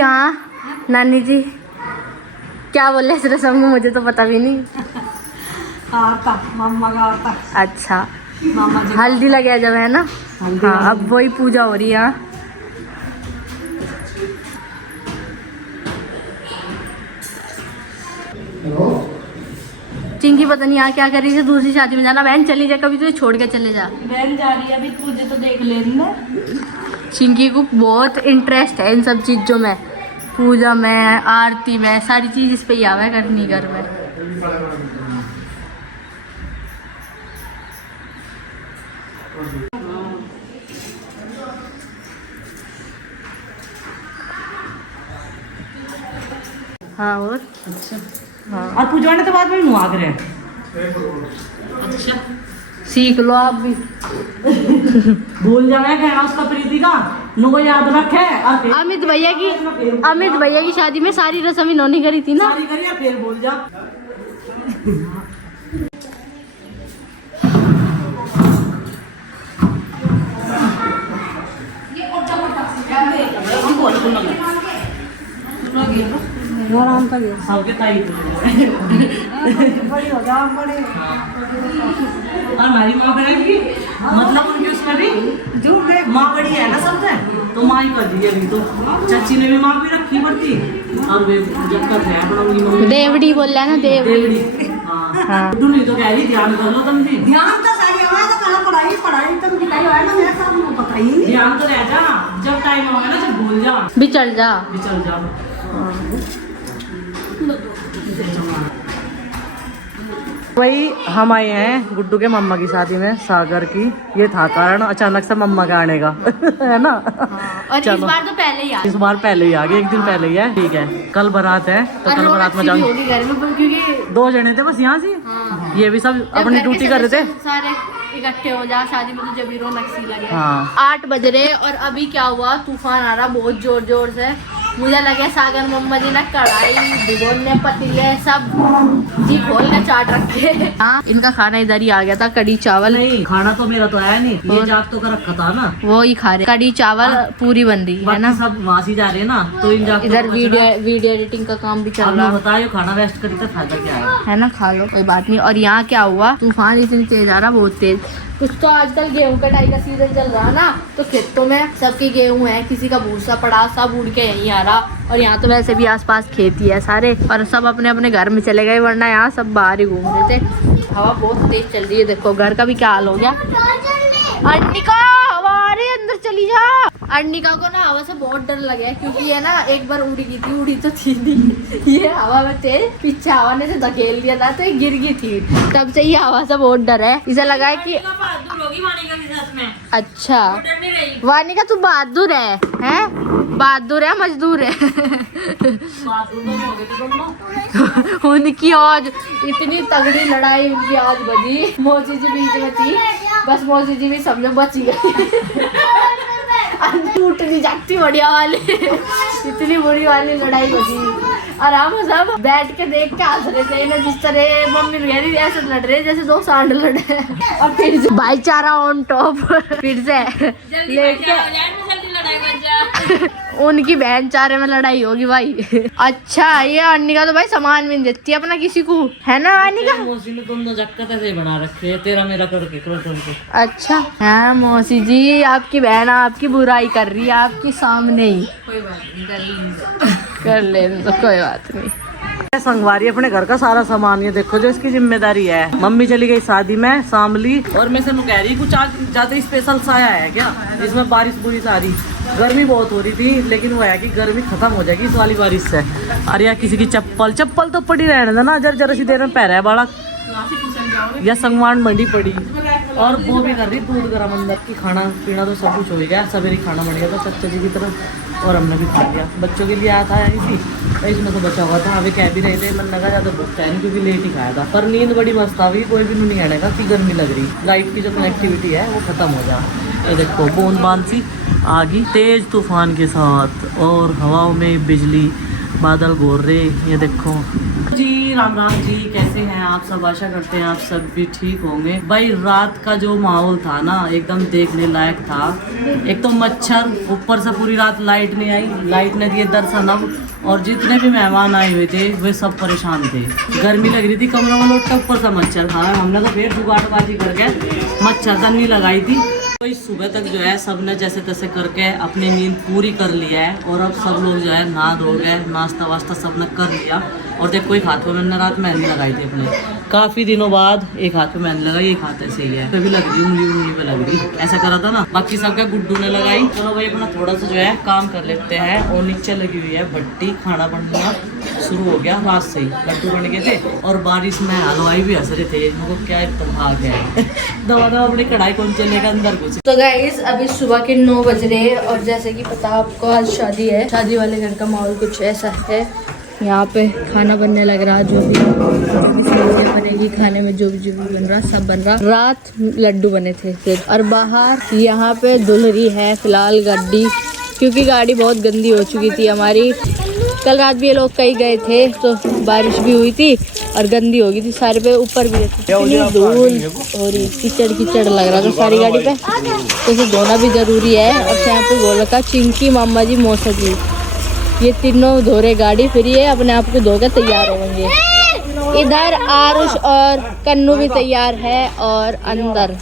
हाँ नानी जी क्या बोले इस रस्म में, मुझे तो पता भी नहीं। आता मम्मा का आता। अच्छा मामा जी हल्दी लगे जब है ना। हाँ अब वही पूजा हो रही है। चिंकी पता नहीं यहाँ क्या कर रही थी, दूसरी शादी में जाना। बहन चली जा, कभी तुझे छोड़ के चले जा। बहन जा रही है अभी, तुझे तो देख लेना। चिंकी को बहुत इंटरेस्ट है इन सब चीज़ों में, पूजा में, आरती में, सारी चीज़ इस पे ही आवा है करनी घर में। हाँ और अच्छा हाँ और पूजवाने तो बाद में नुआ करे। अच्छा सीख लो आप भी। भूल जावे कहना उसका प्रीति का नुको याद रखे। और अमित भैया की शादी में सारी रस्म इन्होंने करी थी ना। सारी करिए फिर भूल जा। आराम का गया सबके ताई बड़ी हो जा बड़े। और हमारी माँ करेगी मतलब उनकी उसमें भी जो माँ बड़ी है ना सबसे, तो माँ ही कर दी अभी तो। चाची ने भी माँ भी रखी पड़ती और वे जब कर रहे हैं देवड़ी बोल रहा है ना, देवड़ी। हाँ दूल्ही तो कह रही ध्यान कर लो तुम भी। ध्यान तो सारी हमारा तो कल पढ़ाई पढ़ाई तुम दिखाई है ना, मेरे सामने को पता ही नहीं। ध्यान तो रह जा, जब टाइम होगा ना जब भूल जा बिचड़ जा। चल जा। वही हम आए हैं गुड्डू के मम्मा की शादी में, सागर की। ये था कारण अचानक से मम्मा का आने का है ना। और इस बार तो पहले ही आ, इस बार पहले ही आ गए, एक दिन पहले ही है। ठीक है कल बारात है तो कल बारात में जाऊंगी। घर में क्योंकि 2 जने थे बस यहाँ से। हाँ। ये भी सब अपनी ड्यूटी कर रहे थे। सारे इकट्ठे हो जा, शादी में तो जब रौनक सी लगे। हाँ 8 बज रहे और अभी क्या हुआ, तूफान आ रहा बहुत जोर जोर से। मुझे लगे सागर मम्मा जी ने कढ़ाई भिगोने पतीले सब जी खोल के चाट रखे। हाँ इनका खाना इधर ही आ गया था, कड़ी चावल। नहीं खाना तो मेरा तो आया नहीं, ये जाग तो कर रखा था ना, वो ही खा रहे। कड़ी चावल पूरी बन रही है ना, सब वहाँ से जा रहे हैं ना, तो इन जाग इधर वीडियो एडिटिंग का काम भी चल रहा है। बताया खाना वेस्ट करी तो फायदा क्या है ना, खा लो कोई बात नहीं। और यहाँ क्या हुआ, तूफान इतनी तेज आ रहा, बहुत तेज। कुछ तो आजकल गेहूं कटाई का सीजन चल रहा है ना, तो खेतों में सबके गेहूं है, किसी का भूसा पड़ा, सब उड़ के यहीं आ रहा। और यहाँ तो वैसे भी आसपास खेती है सारे, और सब अपने अपने घर में चले गए, वरना यहाँ सब बाहर ही घूम रहे थे। हवा बहुत तेज चल रही है, देखो घर का भी क्या हाल हो गया। अर्निका हवा आ रही है, अंदर चली जा। अर्निका को ना हवा से बहुत डर लगा है, क्योंकि ये ना एक बार उड़ी गई थी, उड़ी तो थी नहीं, ये हवा में तेज पीछे हवा ने से धकेल दिया था तो ये गिर गई थी। तब से ये हवा से बहुत डर है। इसे लगा है कि अच्छा वानिका तू बहादुर है, बहादुर है, मजदूर है। उनकी आज इतनी तगड़ी लड़ाई, उनकी आज बजी। मौसी जी बीच में थी, बस मौसी जी भी समझो बची गई। टूट नहीं जाती बढ़िया वाली, इतनी बुरी वाली लड़ाई बची। और हम सब बैठ के देख के हंस रहे थे ना, जिस तरह मम्मी कह रही ऐसे लड़ रहे जैसे 2 सांड लड़े। और फिर से भाईचारा ऑन टॉप, फिर से लेट के उनकी बहन चारे में लड़ाई होगी भाई। अच्छा ये अर्निका तो भाई सामान भी नहीं देती अपना किसी को, है ना अर्निका। मौसी ने तुम जक्कत ऐसे बना रखे है, तेरा मेरा करके करके। अच्छा हाँ मौसी जी, आपकी बहन आपकी बुराई कर रही है आपके सामने ही। कोई बात नहीं कर ले तो कोई बात नहीं। संगवारी अपने घर का सारा सामान, ये देखो जो इसकी जिम्मेदारी है। मम्मी चली गई शादी में सांभली, और मैं से कह रही कुछ आज ज्यादा स्पेशल साया है क्या, इसमें बारिश बुरी सारी। गर्मी बहुत हो रही थी, लेकिन वो है कि गर्मी खत्म हो जाएगी इस वाली बारिश से। अरे यार किसी की चप्पल तो पड़ी रहने देना, जरा सी देर में पैर है बाड़ा या संगवान मंडी पड़ी। और वो भी कर रही दूध गर्म अंदर की, खाना पीना तो सब कुछ हो गया। सवेरे खाना बन गया था चाचा जी की तरफ, और हमने भी खा लिया। बच्चों के लिए आया था इसी, इसमें तो बचा हुआ था। अभी कह भी रहे थे मन लगा ज़्यादा भूख है नहीं, क्योंकि लेट ही खाया था। पर नींद बड़ी मस्त आ गई, कोई भी नहीं आने का कि गर्मी लग रही। लाइट की जो कनेक्टिविटी है वो खत्म हो जा। ये देखो बूंद बांद सी आ गई तेज तूफान के साथ, और हवाओं में बिजली, बादल घोर रहे। ये देखो जी राम राम जी, कैसे हैं आप सब? आशा करते हैं आप सब भी ठीक होंगे। भाई रात का जो माहौल था ना एकदम देखने लायक था। एक तो मच्छर, ऊपर से पूरी रात लाइट नहीं आई, लाइट ने दिए दर्शन अब, और जितने भी मेहमान आए हुए थे वे सब परेशान थे। गर्मी लग रही थी, कमरा में लोट ऊपर से मच्छर था। हमने तो फिर जुगाड़बाजी करके मच्छरदानी लगाई थी। तो इस सुबह तक जो है सबने जैसे तैसे करके अपनी नींद पूरी कर लिया है, और अब सब लोग जो है नहा धो गए, नाश्ता वास्ता सबने कर लिया। और देखो एक हाथ में मैंने रात मेहंदी लगाई थी अपने, काफी दिनों बाद एक हाथ में मेहंदी लगाई, एक हाथ ऐसे ही है, कभी लग रही उंगली पे लग रही, ऐसा करा था ना। बाकी सबका गुड्डू ने लगाई। चलो भाई अपना थोड़ा सा जो है काम कर लेते हैं। और नीचे लगी हुई है भट्टी, खाना बनना शुरू हो गया रात से ही। लड्डू बन गए थे और बारिश में हलवाई भी हंस रहे थे, इनको क्या इत्तेफाक है। दवा दवा अपनी कढ़ाई कौन चलेगा अंदर कुछ। तो गाइस अभी सुबह के 9 बज रहे हैं, और जैसे कि पता आपको आज शादी है, शादी वाले घर का माहौल कुछ ऐसा है। यहाँ पे खाना बनने लग रहा, जो भी बनेगी खाने में, जो भी बन रहा सब बन रहा। रात लड्डू बने थे फिर, और बाहर यहाँ पे दुल्हरी है फिलहाल गाड़ी, क्योंकि गाड़ी बहुत गंदी हो चुकी थी हमारी। कल रात भी ये लोग कहीं गए थे तो बारिश भी हुई थी और गंदी हो गई थी सारे पे, ऊपर भी इतनी धूल हो रही, कीचड़ कीचड़ लग रहा था सारी गाड़ी पे, तो इसे धोना भी जरूरी है। और शैम्पू बोल रखा चिंकी, मामा जी, मौसा जी, ये तीनों धो रहे गाड़ी, फिर ये अपने आप को धोकर तैयार होंगे। इधर आरुष और कन्नू भी तैयार है, और अंदर,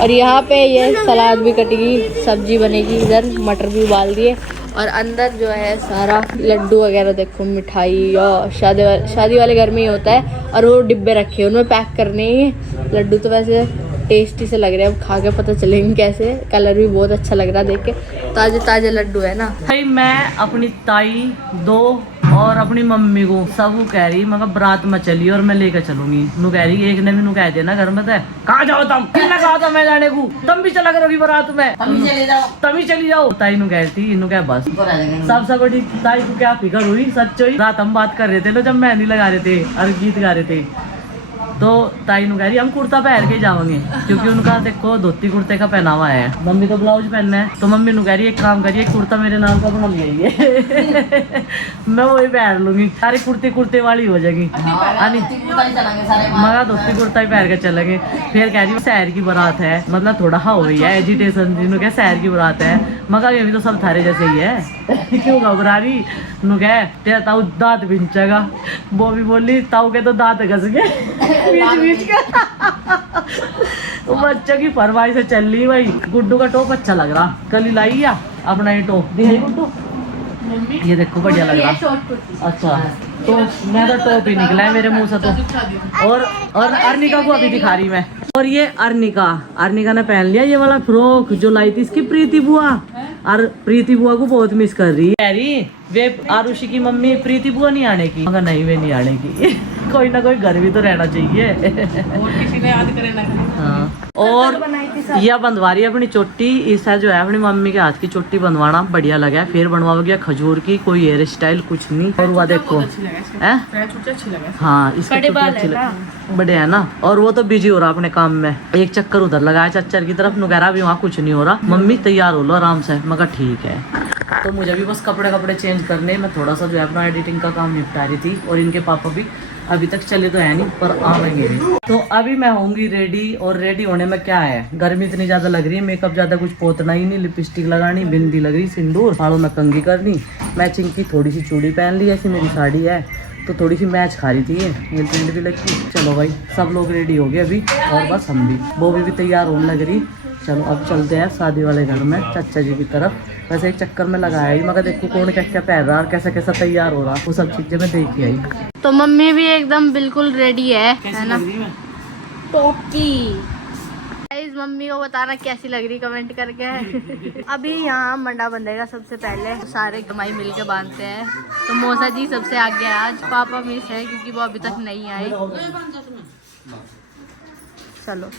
और यहाँ पे ये सलाद भी कटेगी, सब्जी बनेगी, इधर मटर भी उबाल दिए, और अंदर जो है सारा लड्डू वगैरह देखो, मिठाई, और शादी वाले घर में ही होता है, और वो डिब्बे रखे हैं उनमें पैक करने ही। लड्डू तो वैसे टेस्टी से लग रहे हैं, अब खा के पता चलेंगे कैसे। कलर भी बहुत अच्छा लग रहा है देख के, ताजे ताजे लड्डू है ना। भाई मैं अपनी ताई दो और अपनी मम्मी को सब कह रही मगर बारात में चली और मैं लेकर चलूंगी। नु कह रही एक ने भी नु कह देना घर में तो कहाँ जाओ तुम, किसने कहा था मैं जाने को, तुम भी चला करोगी बारात में, तुम ही चली जाओ। ताई नु कहती, इन्हों कह बस सबसे बड़ी ताई को क्या फिक्र हुई सच्चो ही। रात हम बात कर रहे थे लो जब मेहंदी लगा रहे थे और गीत गा रहे थे, तो ताई नु कह रही हम कुर्ता पहन के जाओगे, क्योंकि उनका देखो धोती कुर्ते का पहनावा है, मम्मी तो ब्लाउज पहनना है। तो मम्मी नु कह रही एक काम करिए, कुर्ता मेरे नाम का बना लिया मैं वही पहन लूंगी, सारी कुर्ते कुर्ते वाली हो जाएगी, मगर धोती कुर्ता ही पहन के चलेंगे। फिर कह रही शहर की बारात है, मतलब थोड़ा हो गई है एजिटेशन, जिन्होंने कहा शहर की बारात है, मगर ये भी तो सब थारे जैसे ही है क्यों घबरा रही। नु कह तेरा ताऊ दांत भिंचेगा, वो भी बोली ताऊ के तो दांत घस गए बीच बीच के तो बच्चे की फरमाइश से चल रही भाई। गुड्डू का टॉप अच्छा लग रहा, कल ही लाई या अपना ये टॉप दिखाई गुड्डू, ये देखो बढ़िया लग रहा। अच्छा तो मैं तो टॉप ही निकला है मेरे मुंह से तो। और अर्निका को अभी दिखा रही मैं, और ये अर्निका ने पहन लिया ये वाला फ्रॉक जो लाई थी इसकी प्रीति बुआ, और प्रीति बुआ को बहुत मिस कर रही है। वे आरुषि की मम्मी प्रीति बुआ नहीं आने की, मगर नहीं वे नहीं आने की कोई ना कोई घर भी तो रहना चाहिए और किसी ने याद करे ना। हाँ और यह बंधवा रही है अपनी चोटी, इस है जो है अपनी मम्मी के हाथ की चोटी बंधवाना बढ़िया लगा है। फिर बनवा गया खजूर की, कोई हेयर स्टाइल कुछ नहीं। और वह देखो हाँ इसकी चोटी अच्छी लगी, बढ़िया है ना। और वो तो बिजी हो रहा अपने काम में, एक चक्कर उधर लगाया चच्चर की तरफ, नुकह रहा अभी वहाँ कुछ नहीं हो रहा, मम्मी तैयार हो लो आराम से, मगर ठीक है। तो मुझे भी बस कपड़े चेंज करने, मैं थोड़ा सा जो है अपना एडिटिंग का काम निपटा रही थी, और इनके पापा भी अभी तक चले तो है नहीं पर आवेंगे भी। तो अभी मैं होंगी रेडी, और रेडी होने में क्या है, गर्मी इतनी ज्यादा लग रही है, मेकअप ज्यादा कुछ पोतना ही नहीं, लिपस्टिक लगानी, बिंदी लग रही, सिंदूर, बालों में कंघी करनी, मैचिंग की थोड़ी सी चूड़ी पहन ली, ऐसी मेरी साड़ी है तो थोड़ी सी मैच खा रही थी ये, नेल पेंट भी लगी। चलो भाई सब लोग रेडी हो गए अभी, और बस हम भी, वो भी तैयार होने लग रही। चलो अब चलते हैं शादी वाले घर में चाचा जी की तरफ। वैसे एक चक्कर में लगाया ही, मगर देखो कौन क्या क्या पहन रहा और कैसा कैसा तैयार हो रहा, वो सब चीजें मैं देख के आई। तो मम्मी भी एकदम बिल्कुल रेडी है ना, टॉप की। गाइस मम्मी को बताना कैसी लग रही कमेंट करके अभी यहाँ मंडा बंधेगा सबसे पहले, सारे कमाई मिल के बांधते हैं। तो मौसा जी सबसे आगे है आज, पापा मिस है क्योंकि वो अभी तक नहीं आए। चलो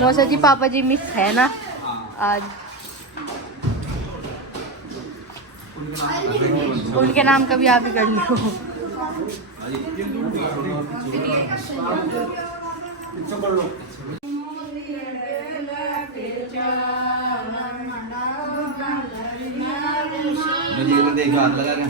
मौसा जी पापा जी मिस है ना आज, उनके नाम का भी आप ही कर लो। देख हाथ लगा रहे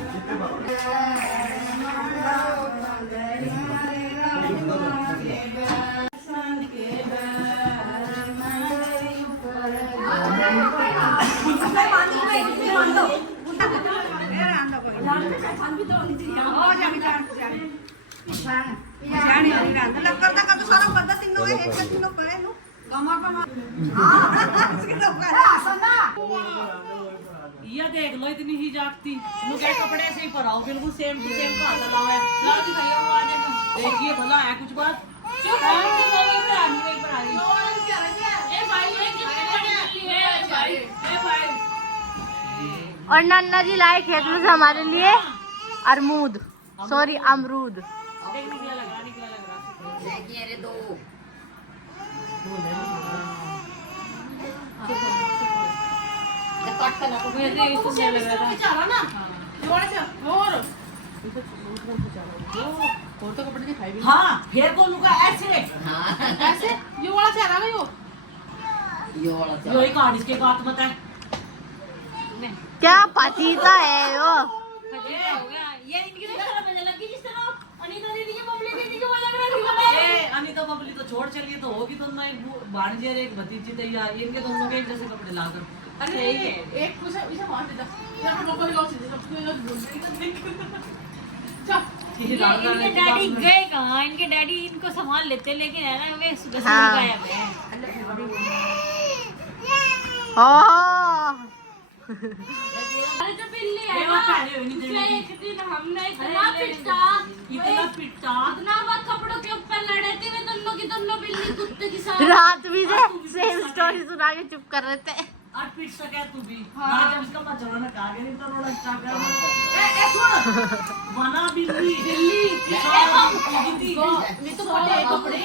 ये देख लो इतनी ही जागती मुझे कपड़े से ही पराओ बिल्कुल सेम टू सेम का हाथ लाओ है लाओ दिखाइए वो आ जाएगा देखिए भला है कुछ बात चुप और नन्ना जी लाए खेत में से हमारे लिए अमरूद, सॉरी अमरूद। निकला लग रहा हाँ फिर को लुका ऐसे ऐसे ये वाला चेहरा ना यो ही कार्ड इसके बात मत है क्या पतीता है वो। ये इनकी तो शर्म आने लगी जिस तरह अनीता दीदी की बबली दीदी की मजाक रहा है। ए अनीता बबली तो छोड़ चलिए तो होगी दोनों एक भांजी और एक भतीजी तैयार इनके दोनों के एक जैसे कपड़े लाकर अरे एक कुछ इसे मार देता यार मैं बबली लॉस है सबको ये इनके डैडी गए कहाँ? इनके डैडी इनको संभाल लेते लेकिन है ना वे सुबह से हाँ। गायब है। अरे जो बिल्ली है ये ना वो पहले हुई नहीं उसने देनी एक दिन हमने इतना पिटा इतना बात कपड़ों के ऊपर लड़े थे वे दोनों की दोनों बिल्ली कुत्ते के साथ। रात भी से सेम स्टोरी सुना के चुप कर रहे थे। और पीट सके तू भी ना जब इसका मत चलाना कहा गया नहीं तो रोड़ा स्टार्ट कर ए सुन वना बिल्ली मैं तो पटे कपड़े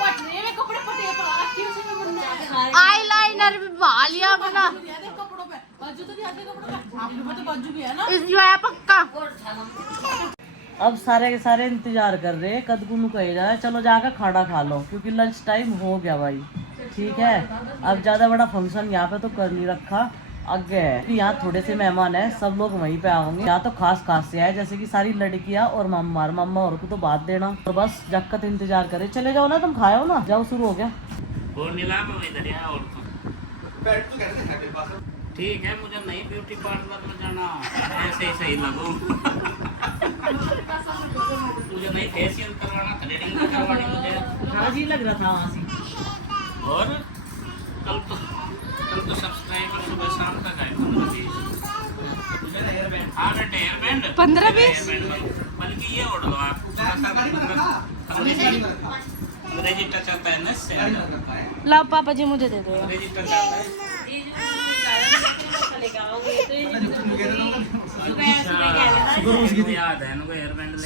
पटने में कपड़े पटे पर रखी उसी में बनना आईलाइनर भी बहा लिया अपना कपड़ों पे बाजू तो दिया कपड़ों पे आप लोग तो बाजू भी है ना इस जो है पक्का। अब सारे के सारे इंतजार कर रहे हैं कद गुनु कहे जाए चलो जाकर खाना खा लो क्योंकि लंच टाइम हो गया भाई। ठीक है अब ज्यादा बड़ा फंक्शन यहाँ पे तो कर नहीं रखा आगे है कि यहाँ थोड़े से मेहमान है सब लोग वहीं पे आओगे। यहाँ तो खास खास से है जैसे कि सारी लड़कियाँ और मम्मा और को तो बात देना तो बस जक्कत इंतजार करे चले जाओ ना तुम खाओ ना जाओ शुरू हो गया और नीलाम में इधर है और तो ठीक है मुझे नहीं ब्यूटी पार्लर में जाना ऐसे ही सही लगो मुझे नहीं फेशियल करवाना थ्रेडिंग करवानी मुझे हाँ जी लग रहा था वहाँ से। और कल तो सब्सक्राइबर सुबह शाम तक आए 15-20 बल्कि ये ओढ़ लो आप रजिस्टर चलता है ना इससे ला पापा जी मुझे दे दो रजिस्टर चलता है याद है इनको हेयर बैंड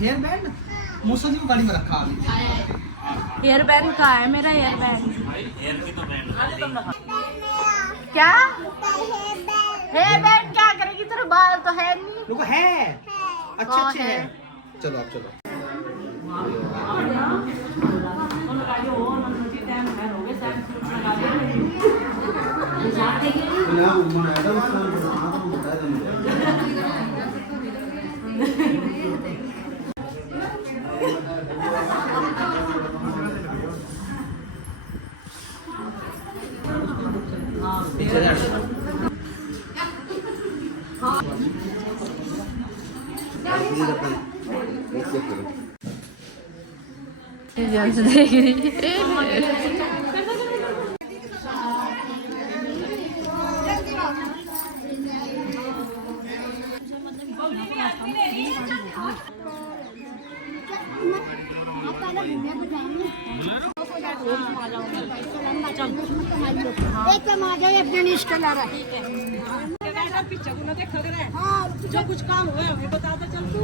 हेयर बैंड मौसा जी को गाड़ी में रखा अभी हेयर बैंड कहाँ है मेरा हेयर बैंड हेयर की तो बैंड क्या हेयर बैंड क्या करेगी तेरे बाल तो है नहीं। लोग है अच्छे अच्छे है। हैं चलो आप चलो देख रही जो कुछ काम हुआ हमें बताते चल तू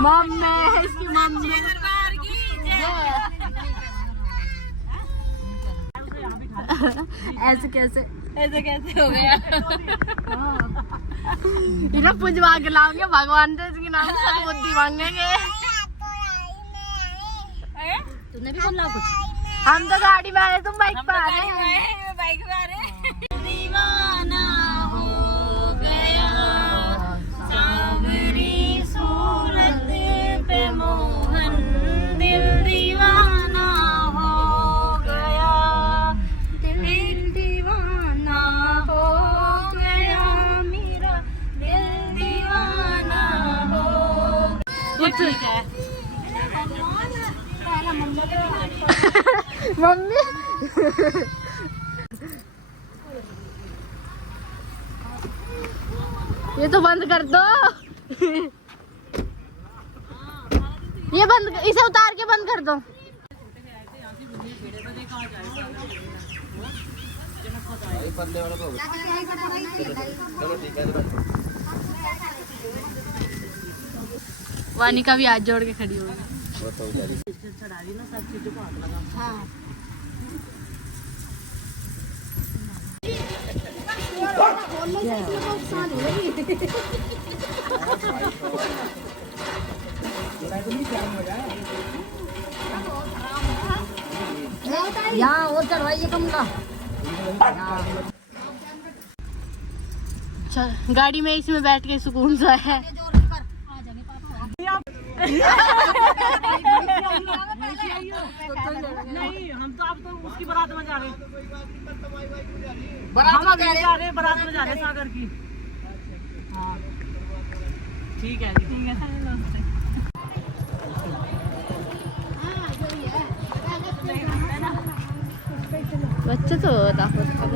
मम्मी इसकी मम्मी ऐसे कैसे हो गया इन्हें पुजवा के लाओगे भगवान से, इसके नाम से बुद्धि मांगेंगे। तूने भी बोला कुछ? हम तो गाड़ी में आ रहे, तुम बाइक पे आ रहे हैं। बाइक पे आ रहे। दीवाना हो गया सांवरी सूरत पे मोहन, दिल दीवाना हो गया, दिल दीवाना हो गया, मेरा दिल दीवाना हो गया। ठीक है मम्मी ये तो बंद कर दो। ये बंद, इसे उतार के बंद कर दो। वानिका भी हाथ जोड़ के खड़ी होगी। चढ़ावी ना सब चीजों को हाथ लगा। हाँ। यहाँ और चढ़वाइए कमला। चल गाड़ी में इसमें बैठ के सुकून सा है। नहीं हम तो अब तो उसकी बारात में जा रहे हैं। बारात में जा रहे हैं, बारात में जा रहे हैं सागर की। हाँ ठीक है, ठीक है। बच्चे तो दावत कर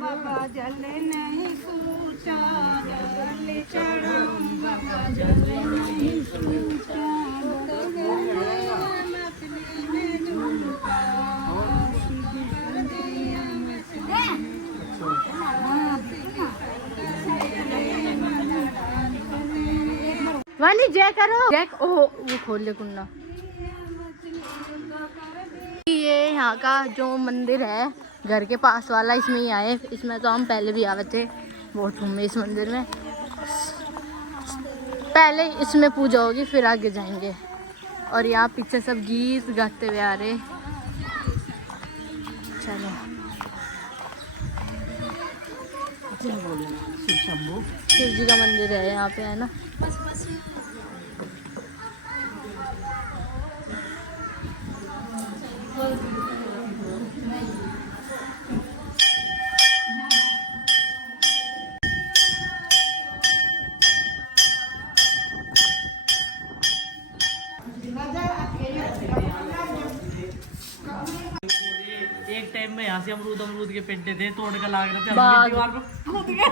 बाबा जल नहीं पूछा, जल चढ़ाऊं बाबा जल नहीं पूछा, मछली में झूठा वानी जय करो, जय। ओ वो खोल ले कुंडा। ये यहाँ का जो मंदिर है घर के पास वाला, इसमें ही आए। इसमें तो हम पहले भी आए थे, बहुत घूमे इस मंदिर में। पहले इसमें पूजा होगी फिर आगे जाएंगे। और यहाँ पीछे सब गीत गाते हुए आ रहे। चलो शिव जी का मंदिर है यहाँ पे, है ना। एक टाइम में यहाँ से अमरूद के पेड़े थे, तोड़ कर लाग रहे थे, बाग। दीवार पे कूद गए।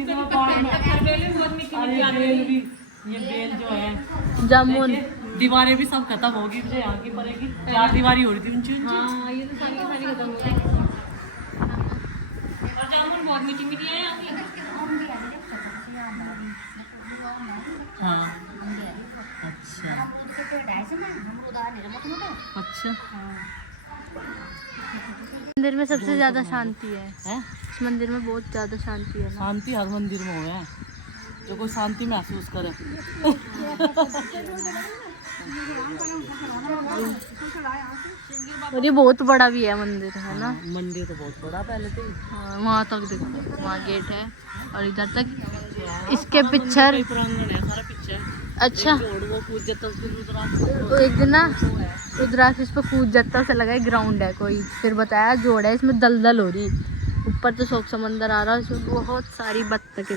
इतना बाढ़ में ये बेल जो है जामुन, देखिए, दीवारें भी सब खत्म होगी। जो यहाँ की पड़ेगी 4 दीवारी हो रही थी ऊंची ऊंची। हाँ ये तो सारी खत्म हो गई। और जामुन बहुत मीठी मीठी है यहाँ की। हाँ अच्छा अच्छा। मंदिर में सबसे ज्यादा शांति है। है इस मंदिर में बहुत ज्यादा शांति है ना। शांति हर मंदिर में हो है, जो कोई शांति महसूस करे। और ये बहुत बड़ा भी है मंदिर, है ना। मंदिर तो बहुत बड़ा पहले तो। हाँ, वहाँ तक देखो, वहाँ गेट है और इधर तक इसके पिक्चर। प्रांगण है सारा पीछे। अच्छा वो पूज जाता उसको तो एक दिन ना रुद्राक्ष इस पर कूद जाता से लगा ग्राउंड है कोई, फिर बताया जोड़ है इसमें दलदल हो रही। ऊपर तो शोक समंदर आ रहा है, इसमें बहुत सारी बत्तखें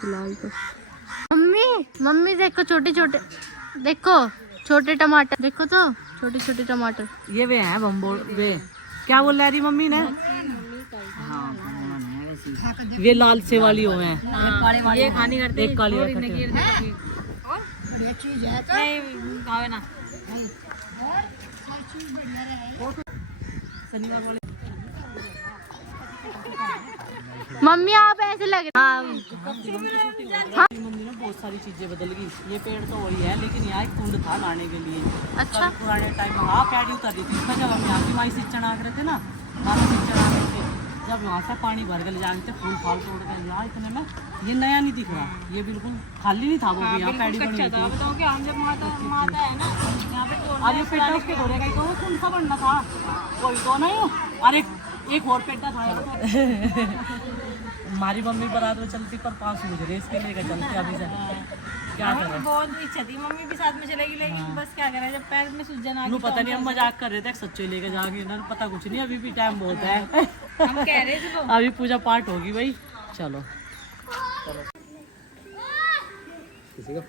फिलहाल तो। मम्मी मम्मी देखो छोटे छोटे, देखो छोटे टमाटर, देखो तो छोटे छोटे टमाटर। ये वे हैं बम्बो, वे क्या बोल रही मम्मी ने। हाँ ये लाल से वाली हो हैं। हाँ, ये खानी करते एक काली थोड़ी रखते नकीर हैं। बढ़िया चीज है तो। नहीं खावे ना। शनिवार वाले मम्मी आप ऐसे लग रहे हाँ। मम्मी ने बहुत सारी चीजें बदल गई। ये पेड़ तो वही है, लेकिन यहाँ एक कुंड था नहाने के लिए। अच्छा। पुराने टाइम में वहाँ पैडी उतर रही थी इसका, जब हम यहाँ की माई से चढ़ा रहे थे ना, माता से चढ़ा रहे थे, जब वहाँ से पानी भर के ले जाते फूल फाल तोड़ के यहाँ इतने में ये नया नहीं दिख रहा, ये बिल्कुल खाली नहीं था वो भी। यहाँ पैडी बनी थी। अब ये पेड़ उसके धोरे गई तो कौन सा बनना था, कोई तो नहीं। अरे एक और पेटा था। हमारी मम्मी बारात में चलती पर 5 मुझे रेस के लेकर चलते अभी से। क्या करें, बहुत इच्छा थी मम्मी भी साथ में चलेगी, लेकिन बस क्या करें जब पैर में सूजन आ गई। पता नहीं, हम मजाक कर रहे थे सच्चे लेके जाके, इन्होंने पता कुछ नहीं, अभी भी टाइम बहुत है। हम कह रहे थे तो अभी पूजा पाठ होगी भाई। चलो किसी का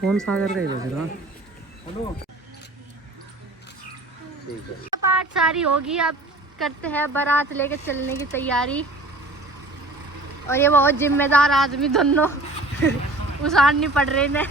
फोन सागर का ही बज रहा। हेलो पाठ सारी होगी, अब करते हैं बारात लेके चलने की तैयारी। और ये बहुत जिम्मेदार आदमी दोनों उसान नहीं पड़ रहे ने।